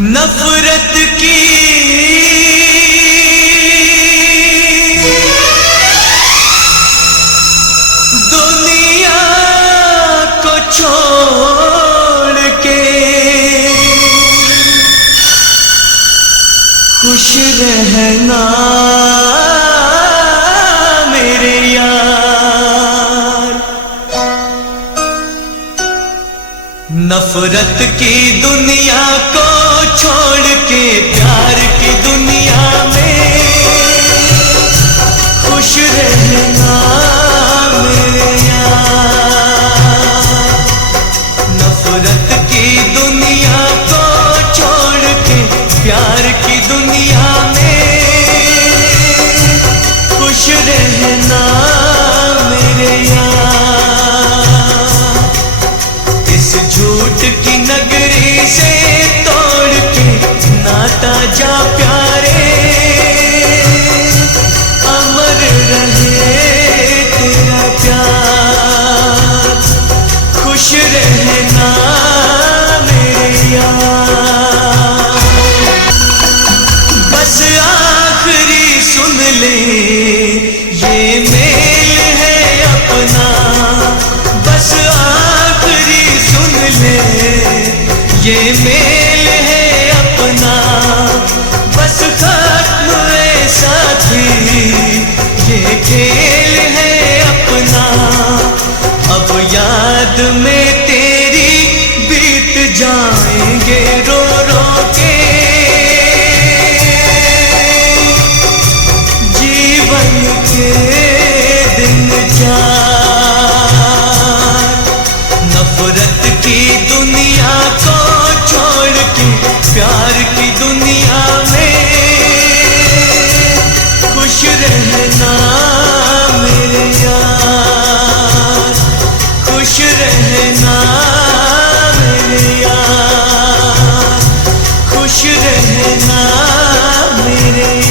नफरत की दुनिया को छोड़ के खुश रहना मेरे यार। नफरत की दुनिया को छोड़ के प्यार की दुनिया में खुश रहना मेरे यार। नफरत की दुनिया को छोड़ के प्यार की दुनिया में खुश रहना मेरे यार। इस झूठ की नगरी से तोड़ के नाता जा प्यारे, अमर रहे तेरा प्यार। खुश रहना मेरे यार। बस आखिरी सुन ले ये मेल है अपना, बस आखिरी सुन ले ये मेल है अपना। बस खत्म है साथी ये खेल है अपना। अब याद में तेरी बीत जाएंगे रो रो के जीवन के दिन चार। नफरत की दुनिया को छोड़ के प्यार की दुनिया में खुश रहना मेरे यार। खुश रहना मेरे यार। खुश रहना मेरे यार।